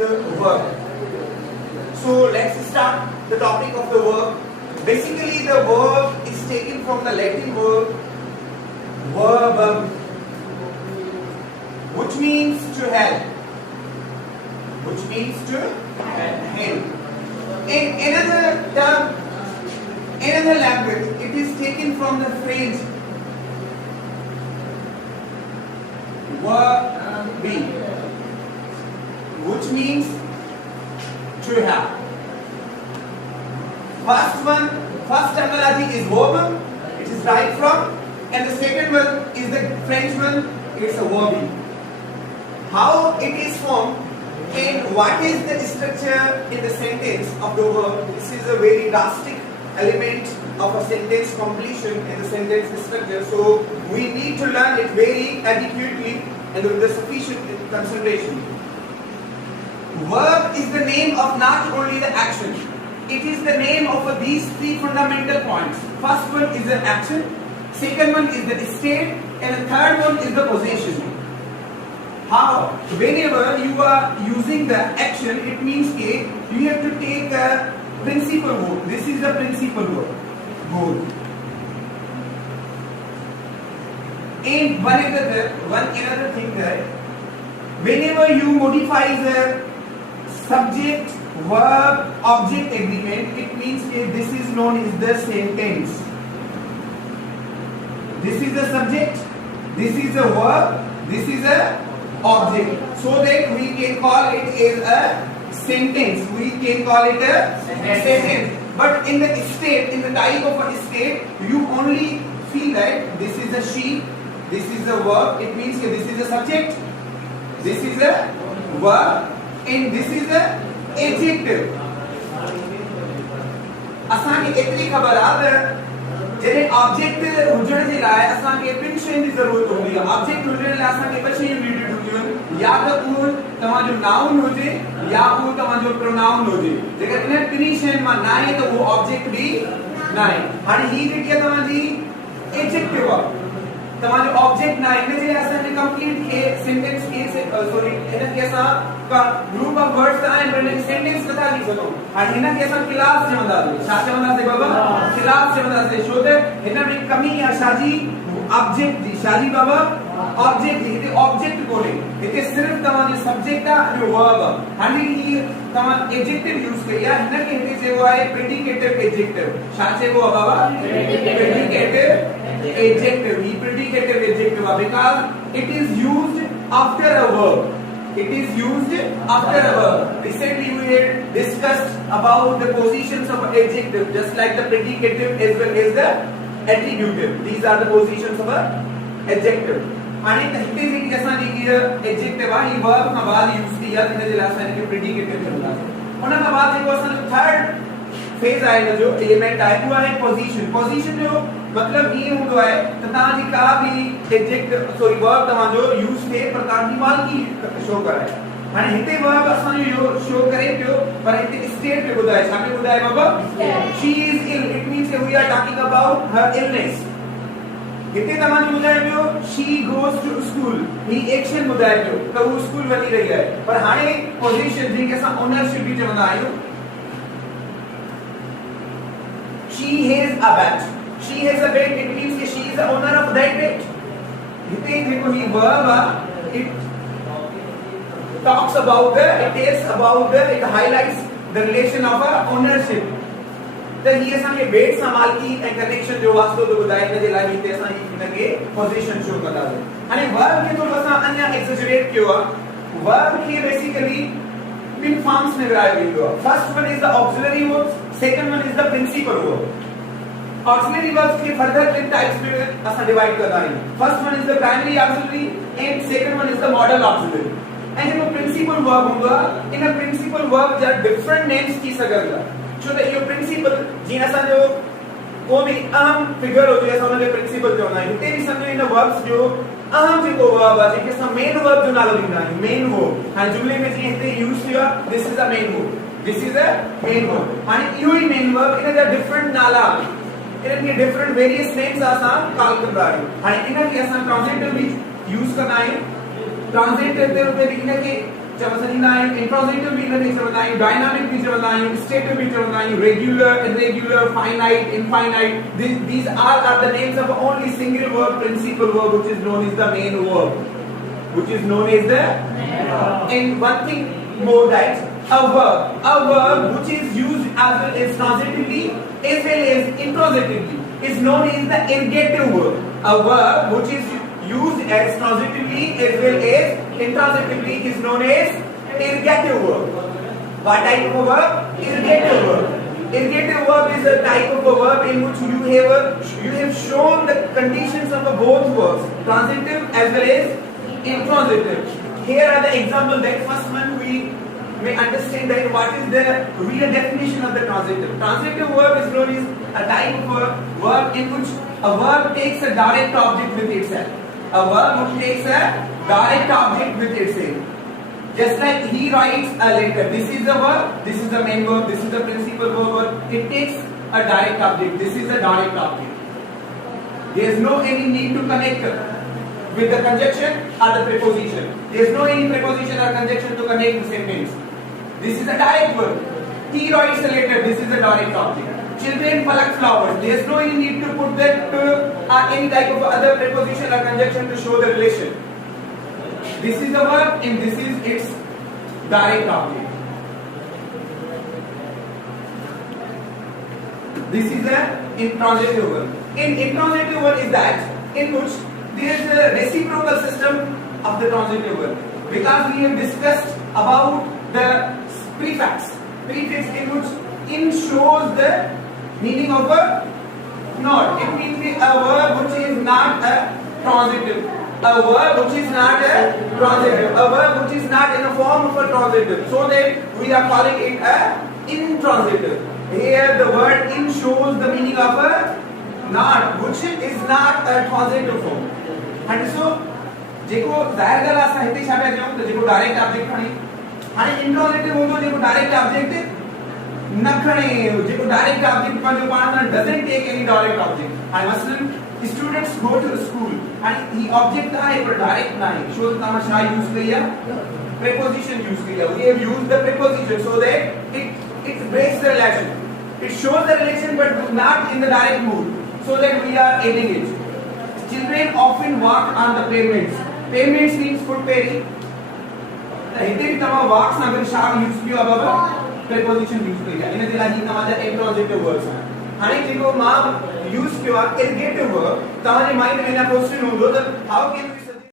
of the verb. So let's start the topic of the verb. Basically, the verb is taken from the Latin verb verbum, which means to help. Which means to help. In another term, another language, it is taken from the French verb be, which means to help. First terminology is verbum, it is derived from, and the second one is the French one, it's a verb. How it is formed and what is the structure in the sentence of the verb, this is a very drastic element of a sentence completion and the sentence structure. So we need to learn it very adequately and with the sufficient concentration. Verb is the name of not only the action, it is the name of these three fundamental points. First one is the action, second one is the state, and the third one is the possession. How? Whenever you are using the action, it means that you have to take the principal verb. This is the principal verb. Goal. And one another thing that whenever you modify the subject verb object agreement, it means that this is known as the sentence. This is the subject, this is the verb, this is a object, so that we can call it as a sentence. We can call it a sentence. But in the state, in the type of a state, you only feel that this is a she, this is the verb. It means that this is a subject, this is a verb, and this is a adjective. असांखे एतिरी ख़बर आहे त जॾहिं object हुजण जे लाइ असांखे ॿिनि शयुनि जी ज़रूरत हूंदी आहे. ऑब्जेक्ट हुजण लाइ असांखे ॿ शयूं नीडेड हूंदियूं आहिनि, या त उहो तव्हांजो नाउन हुजे या उहो तव्हांजो प्रोनाउन हुजे. जेकर इन टिनी शयुनि मां न आहे त उहो ऑब्जेक्ट बि न आहे. हाणे ही जेकी आहे तव्हांजी एडजेक्टिव आहे, तव्हांजो ऑब्जेक्ट न आहे. इन जे लाइ असांखे कंप्लीट खे सेंटेंस खे सॉरी हिनखे असां ग्रुप ऑफ वर्ड्स आहिनि पर हिनखे सेंटेंस नथा लिखी सघूं. हाणे हिनखे असां क्लास चवंदासीं. छा चवंदासीं बाबा? क्लास चवंदासीं. छो त हिन में कमी आहे छाजी? ऑब्जेक्ट जी. छाजी बाबा? ऑब्जेक्ट जी. हिते ऑब्जेक्ट कोन्हे, हिते सिर्फ तव्हांजो सब्जेक्ट आहे, ॿियो वर्ब आहे. हाणे ही तव्हां एडजेक्टिव यूज़ कई आहे, हिनखे हिते चइबो आहे प्रेडिकेटिव एडजेक्टिव. छा चइबो आहे बाबा? Predicative adjective. He predicative adjective because it is used after a verb. It is used after a verb. Recently we had discussed about the positions of adjective, just like the predicative as well as the attributive. These are the positions of a adjective. आणि हिते जेकी असांजी हीअ adjective आहे ही verb खां बाद use थी आहे, हिन जे लाइ असां हिनखे प्रेडिकेटिव चवंदासीं. उन खां बाद जेको असांजो थर्ड फेज आहे, हिन जो एलिमेंट आहे, उहो आहे पोजीशन. पोजीशन जो मतलब ये हूंदो आहे त तव्हांजी का बि एडजेक्टिव सॉरी वर्ब तव्हांजो यूज़ थिए पर तव्हांजी मालकी शो कराए. हाणे हिते वर्ब असांजो इहो शो करे पियो पर हिते स्टेट पे ॿुधाए. छा पे ॿुधाए बाबा? She is ill. It means we are talking about her illness. हिते तव्हांजो ॿुधाए पियो शी गोस टू स्कूल. ही एक्शन ॿुधाए पियो त हू स्कूल वञी रही आहे. पर हाणे पोजीशन जंहिंखे असां ओनरशिप बि चवंदा आहियूं, she has a bat. She has a bat. It means that she is the owner of that bat. हिते देखो ही verb it talks about the, it tells about the, it highlights the relation of a ownership. त ही असांखे bat सां मालकी ऐं connection जो वास्तो थो ॿुधाए. हिन जे लाइ हिते असां हिनखे पोजीशन शो कंदासीं. हाणे verb खे थोरो असां अञा एक्सेजरेट कयो आहे. verb खे बेसिकली ॿिनि फॉर्म्स में विरायो वेंदो आहे. First one is the auxiliary verb, second one is the principal verb. Auxiliary verbs के further तीन types में असां डिवाइड करदा आहियूं. First one is the primary auxiliary and second one is the modal auxiliary. ऐं जेको principal verb हूंदा, इन principal verb जा different names थी सघंदा. छो त इहो principal जीअं असांजो को बि अहम फिगर हुजे असां हुनखे principal चवंदा आहियूं. हिते बि सम्झो इन verbs जो अहम जेको verb आहे जंहिंखे असां main verb जो नालो ॾींदा आहियूं. main verb. हाणे जुमले में जीअं हिते यूज़ थियो आहे, this is the main verb. This is the main verb. हाणे इहो ई main verb इन जा different नाला इनके डिफरेंट वेरियस नेम्स असां कॉल कंदा आहियूं. हाणे इनखे असां ट्रांजिटिव भी यूज़ कंदा आहियूं. ट्रांजिटिव ते बि इनखे चवंदा intransitive means चवंदा dynamic means चवंदा stative means चवंदा regular, irregular, finite, infinite. These all are the names of only single verb, principal verb, which is known as the main verb. Which is known as the and one thing more, that a verb which is used as well as transitively as well as intransitively is known as the ergative verb. A verb which is used as transitively as well as intransitively is known as ergative verb. What type of a verb? Ergative verb. Ergative verb is a type of a verb in which you have shown the conditions of both verbs, transitive as well as intransitive. Here are the examples. That first one we may understand that what is the real definition of the transitive. Transitive verb is known as a type of a verb in which a verb takes a direct object with itself. A verb which takes a direct object with itself. Just like he writes a letter. This is the verb, this is the main verb, this is the principal verb. It takes a direct object. This is a direct object. There is no any need to connect with the conjunction or the preposition. There is no any preposition or conjunction to connect the sentence. This is a direct verb. He writes a letter. This is a direct object. Children pluck flowers. There is no any need to put that any type of other preposition or conjunction to show the relation. This is the verb and this is its direct object. This is an intransitive verb. In intransitive verb is that in which there is a reciprocal system of the transitive verb. Because we have discussed about the prefix. Prefix in which in shows the meaning of a not. It means a verb which is not a transitive. A verb which is not a transitive. A verb which is not in a form of a transitive. So that we are calling it a intransitive. Here the word in shows the meaning of a not, which is not a transitive form. And so जेको ज़ाहिर गल आहे हिते छा पिया चऊं त जेको डायरेक्ट ऑब्जेक्ट खणे हाणे इंट्रोजेक्टिव हूंदो जेको डायरेक्ट ऑब्जेक्ट न खणे जेको डायरेक्ट ऑब्जेक्ट पंहिंजो पाण सां doesn't take any direct object हाणे मसलन स्टूडेंट्स गो टू स्कूल हाणे ही ऑब्जेक्ट आहे पर डायरेक्ट न आहे छो त तव्हां छा यूज़ कई आहे preposition यूज़ कई आहे we have used the preposition so that it breaks the relation it shows the relation but not in the direct mood so that we are aiding it. Children often walk on the pavements. Pavements means footpathing. The हिते भी तमाम walks ना अगर शाम use किया बाबा preposition use किया इन्हें दिला ही तमाम intransitive words हैं. हाने जेको मां यूज़ किया ergative verb तमारे mind में ना question होगा तो how can we